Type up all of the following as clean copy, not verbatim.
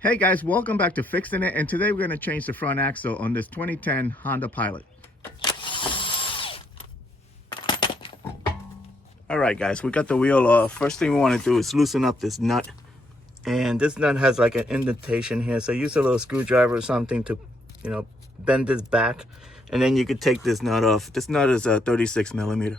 Hey guys, welcome back to Fixin' It, and today we're going to change the front axle on this 2010 Honda Pilot. Alright guys, we got the wheel off. First thing we want to do is loosen up this nut. And this nut has like an indentation here, so use a little screwdriver or something to, bend this back. And then you could take this nut off. This nut is a 36 millimeter.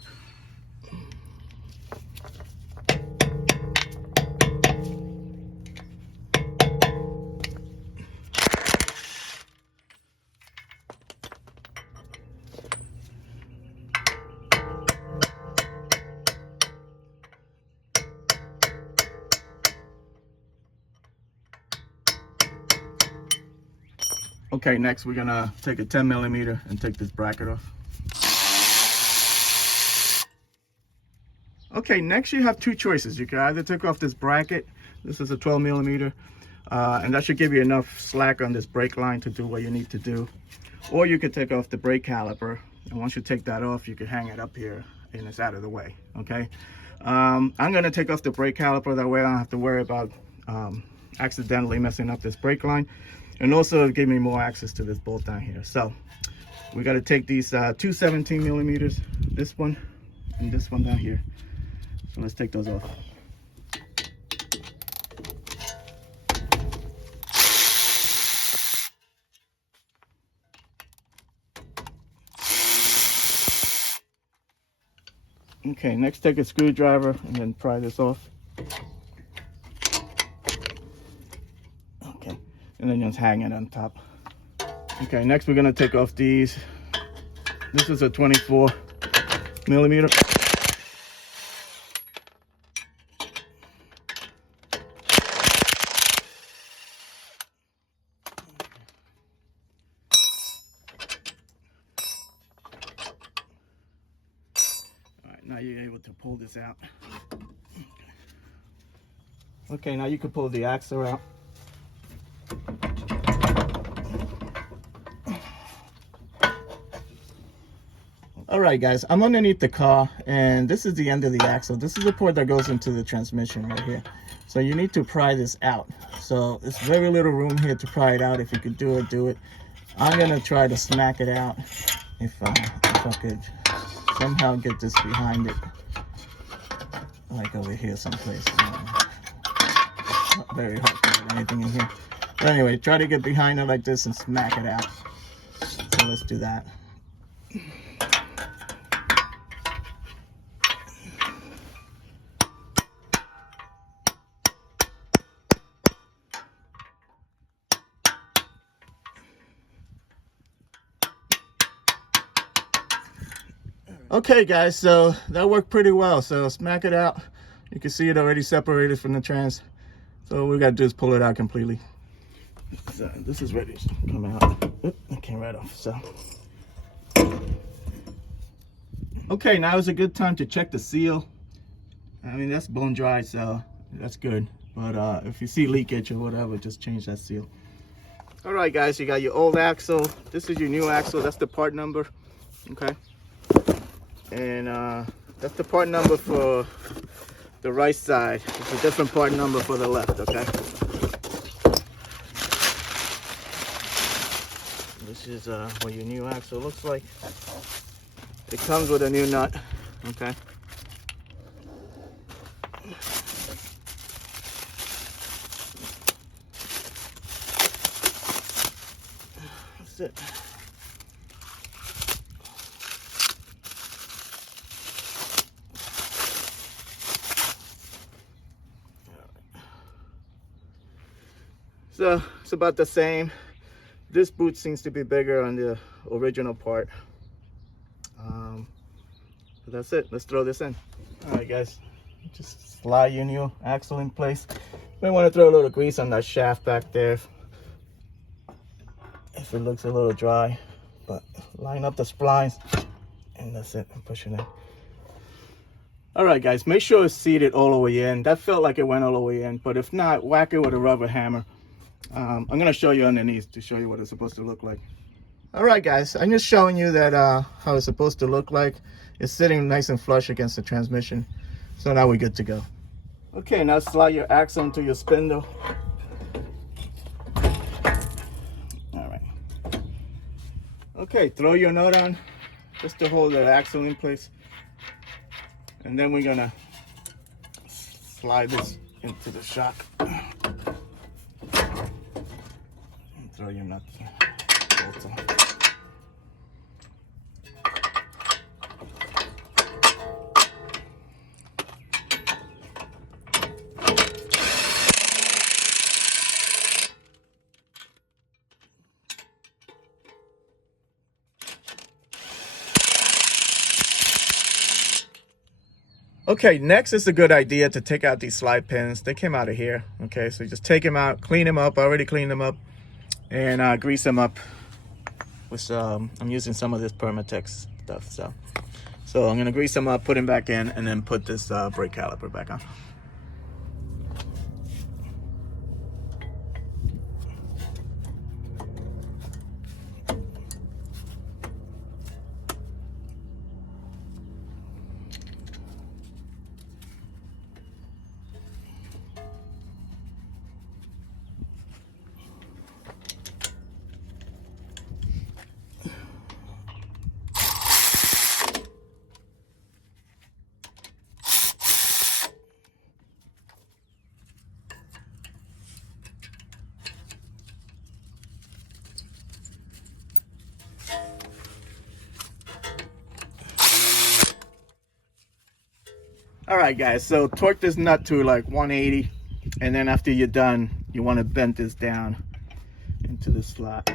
Okay, next we're gonna take a 10 millimeter and take this bracket off. Okay, next you have two choices. You can either take off this bracket. This is a 12 millimeter, and that should give you enough slack on this brake line to do what you need to do. Or you could take off the brake caliper, and once you take that off, you can hang it up here and it's out of the way, okay? I'm gonna take off the brake caliper, that way I don't have to worry about accidentally messing up this brake line. And also it'll give me more access to this bolt down here. So we got to take these two 17 millimeters, this one and this one down here. So let's take those off. Okay, next take a screwdriver and then pry this off. And then just hang it on top. Okay, next we're gonna take off these. This is a 24 millimeter. All right, now you're able to pull this out. Okay, now you can pull the axle out. All right guys, I'm underneath the car and this is the end of the axle. This is the port that goes into the transmission right here. So you need to pry this out. So there's very little room here to pry it out. If you could do it, do it. I'm gonna try to smack it out if I could somehow get this behind it. Like over here someplace. Not very hard to get anything in here. But anyway, try to get behind it like this and smack it out. So let's do that. Okay guys, so that worked pretty well. So smack it out. You can see it already separated from the trans. So all we gotta do is pull it out completely. So this is ready to come out. Oop, it came right off. So okay, now is a good time to check the seal. I mean, that's bone dry, so that's good. But if you see leakage or whatever, just change that seal. All right guys, you got your old axle. This is your new axle. That's the part number. Okay. And that's the part number for the right side. It's a different part number for the left, okay? This is what your new axle looks like. It comes with a new nut, okay? That's it. So it's about the same. This boot seems to be bigger on the original part. But that's it. Let's throw this in. All right, guys. Just slide your new axle in place. We want to throw a little grease on that shaft back there if it looks a little dry. But line up the splines, and that's it. And push it in. All right, guys. Make sure it's seated all the way in. That felt like it went all the way in, but if not, whack it with a rubber hammer. I'm gonna show you underneath to show you what it's supposed to look like. All right guys, I'm just showing you that how it's supposed to look like. It's sitting nice and flush against the transmission. So now we're good to go. Okay, now slide your axle into your spindle. Okay, throw your nut on just to hold the axle in place. And then we're gonna slide this into the shock. And throw your nuts bolts on. Okay, next it's a good idea to take out these slide pins. They came out of here. Okay, so just take them out, clean them up. I already cleaned them up, and grease them up with I'm using some of this Permatex stuff. So I'm gonna grease them up, put them back in, and then put this brake caliper back on. All right, guys, so torque this nut to like 180, and then after you're done, you want to bend this down into the slot.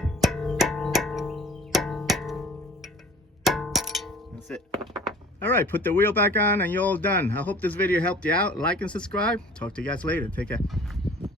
That's it. All right, put the wheel back on and you're all done. I hope this video helped you out. Like and subscribe. Talk to you guys later. Take care.